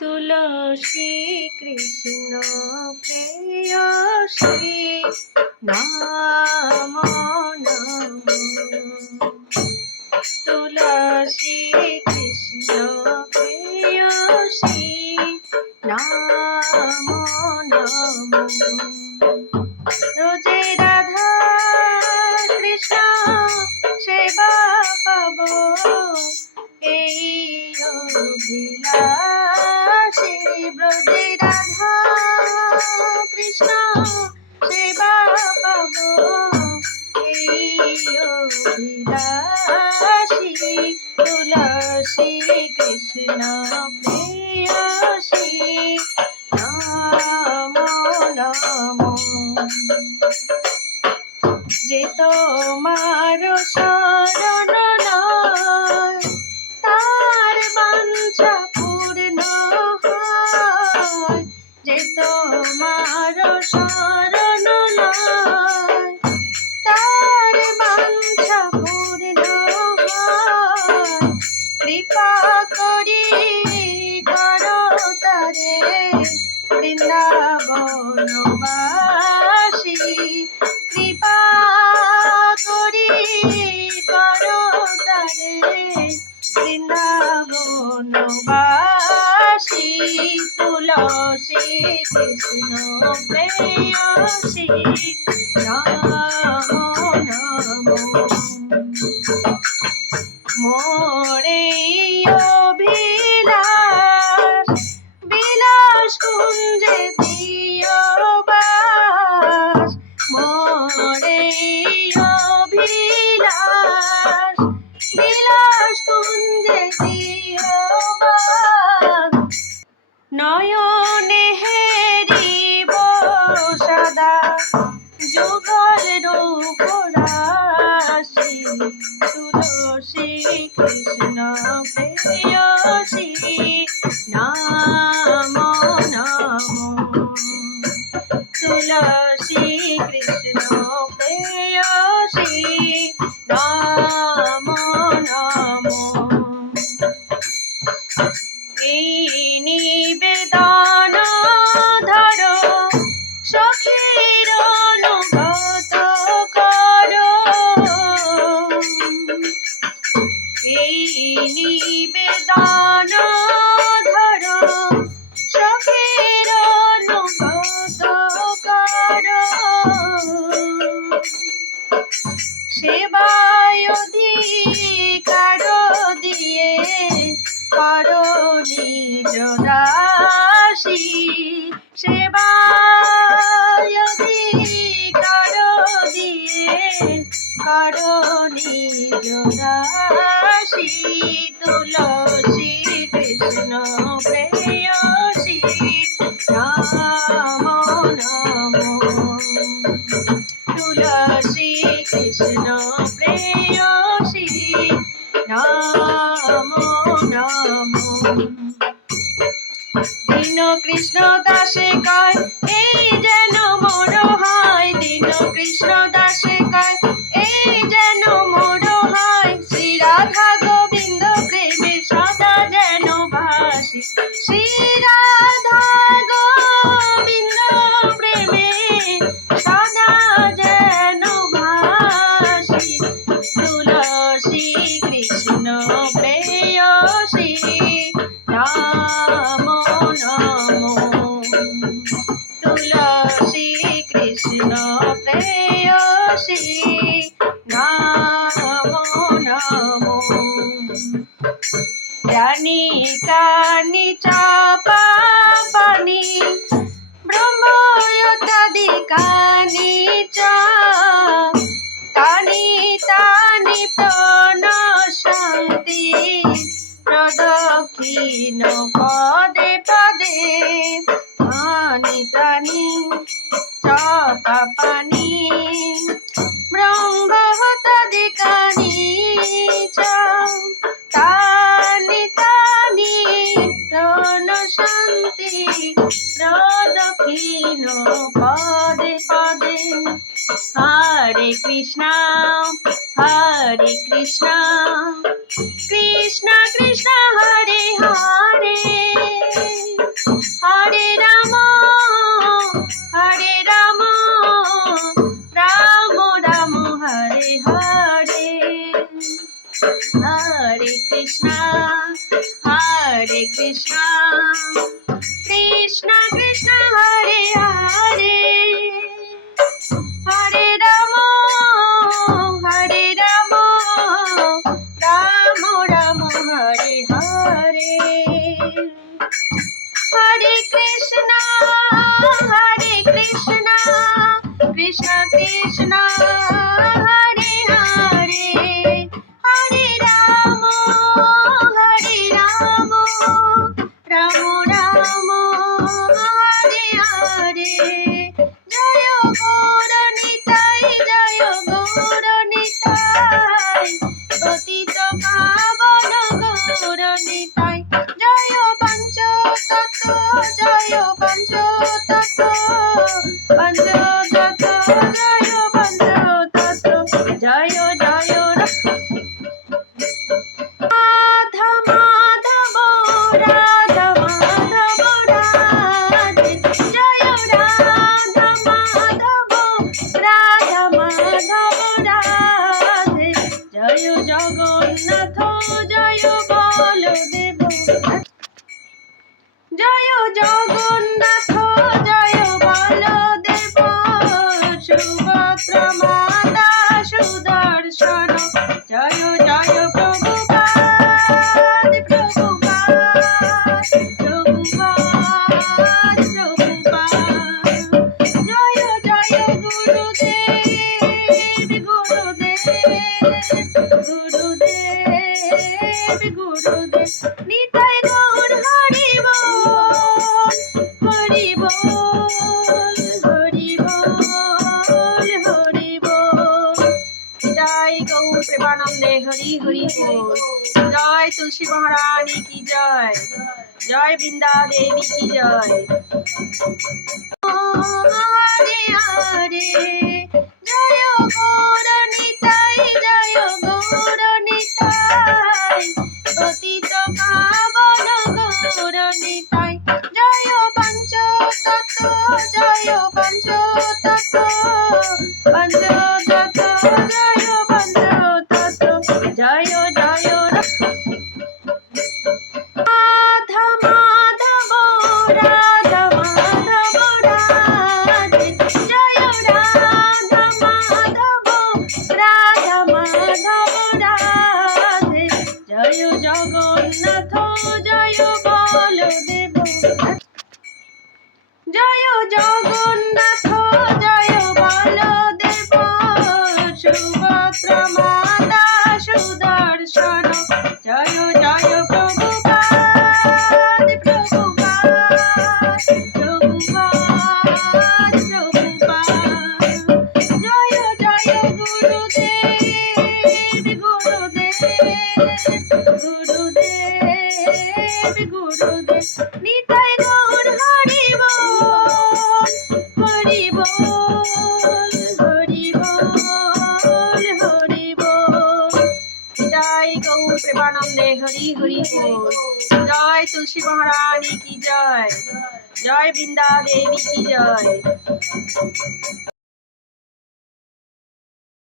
তুলসী কৃষ্ণ প্রেয়সী নাম নমঃ। তুলসী কৃষ্ণ প্রেয়সী নাম নমঃ। রোজে রাধা কৃষ্ণ সেবা পাব, এই অভিলাষী। রোজে রাধা কৃষ্ণ সেবা পাব, এই অভিলাষী। তুলসী কৃষ্ণ প্রেয়সী নাম নমঃ। যে তোমার শরণ লয়, তার বাঞ্ছা পূর্ণ হয়। যে তোমার শরণ লয়, তার বাঞ্ছা পূর্ণ হয়। কৃপা করি করো তারে বৃন্দাবনবাসী। কৃপা করি করো তারে বৃন্দাবনবাসী। তুলসী কৃষ্ণ প্রেয়সী নাম নমঃ। মোরে অভিলাষ বিলাস কুঞ্জে দিও বাস। মোরে অভিলাষ বিলাস কুঞ্জে দিও বাস। নয়নে হেরিব সদা যুগল রূপরাশি। তুলসী কৃষ্ণ প্রেয়সী নাম নমঃ। তুলসী কৃষ্ণ প্রেয়সী নাম নমঃ। এই নিবেদন ধরো সখীর অনুগত করো। এই নিবেদন ধরো সখীর অনুগত করো। সেবায় অধিকার দিয়ে করো নিজ দাসী। সেবায় অধিকার দিয়ে করো নিজ দাসী। তুলসী কৃষ্ণ প্রেয়সী নাম নমঃ। তুলসী কৃষ্ণ প্রেয়সী নাম নমঃ। দীন কৃষ্ণ দাসে কয় এই যেন মোর হয়। দীন কৃষ্ণ দাসে কয় এই যেন মোর হয়। শ্রী রাধা গোবিন্দ প্রেমে সদা যেন ভাসি। শ্রী রাধা গোবিন্দ প্রেমে সদা যেন ভাসি। তুলসী কৃষ্ণ প্রেয়সী নাম নমঃ। তুলসী কৃষ্ণ প্রেয়সী নাম নমঃ। রানী কানি চাপা পানি ব্রহ্ময়তাদি কানি চা। তানি তানি প্রণশন্তি প্রদক্ষিণ পদে পদে। তানি তানি চাপা পানি ব্রহ্ময়তাদি কানি চা। তানি তানি প্রণশন্তি প্রদক্ষিণ পদে পদে। হরে কৃষ্ণ হরে Krishna Krishna Krishna Hare Hare. Hare Krishna, Krishna Krishna Hare Hare, Hare Rama, Hare Rama, Rama Rama Hare Hare, Hare Krishna, Krishna Krishna Hare Hare, Hare Rama, Rama Rama Hare Hare, Jaya Gaur Nitai, Jaya Gaur Nitai, Patita Pavana Gaur Nitai, Jaya Panchatattva, Jaya Panchatattva, Panchatattva, Jaya Panchatattva, Jaya Jaya Radha Madhava, Radha Madhava Radhe, Jaya Radha Madhava, Radha Madhava Radhe, Jaya Jagannatha, Jaya Baladeva, Jaya Jagannatha, Jaya Baladeva, Subhadra Mata Sudarshana, Jaya Jaya Prabhupada, Prabhupada, Prabhupada, Prabhupada, Jaya Jaya Gurudev, Gurudev, Gurudev, Gurudev, Nitai Gaur Hari Bol, Hari Bol, Hari Bol, Hari Bol, Jai Gaur Premanande, Hari Hari Bol, Jai Tulsi Maharani ki Jai, Jai Brinda Devi ki Jai, Hare Hare, Jaya Gaur Nitai, Jaya Gaur Nitai, Patita Pavana Gaur Nitai, Jaya Panchatattva, Jaya Panchatattva, Panchatattva, Jaya Panchatattva, Jaya Jaya Radha Madhava, Radha Madhava Radhe, Jaya Radha Madhava, Radha Madhava Radhe, Jaya Jagannatha, Jaya Baladeva, Jaya Jagannatha, Jaya Baladeva, Subhadra Mata Sudarshana, Jaya Jaya Prabhupada, Prabhupada, Prabhupada, Prabhupada, Jaya Jaya Gurudev, Gurudev, Gurudev, Gurudev, Nitai Gaur Hari Bol, Hari Bol, Hari Bol, Hari Bol, Jai Gaur Premanande, Hari Hari Bol, Jai Tulsi Maharani ki Jai, Jai Brinda Devi ki Jai.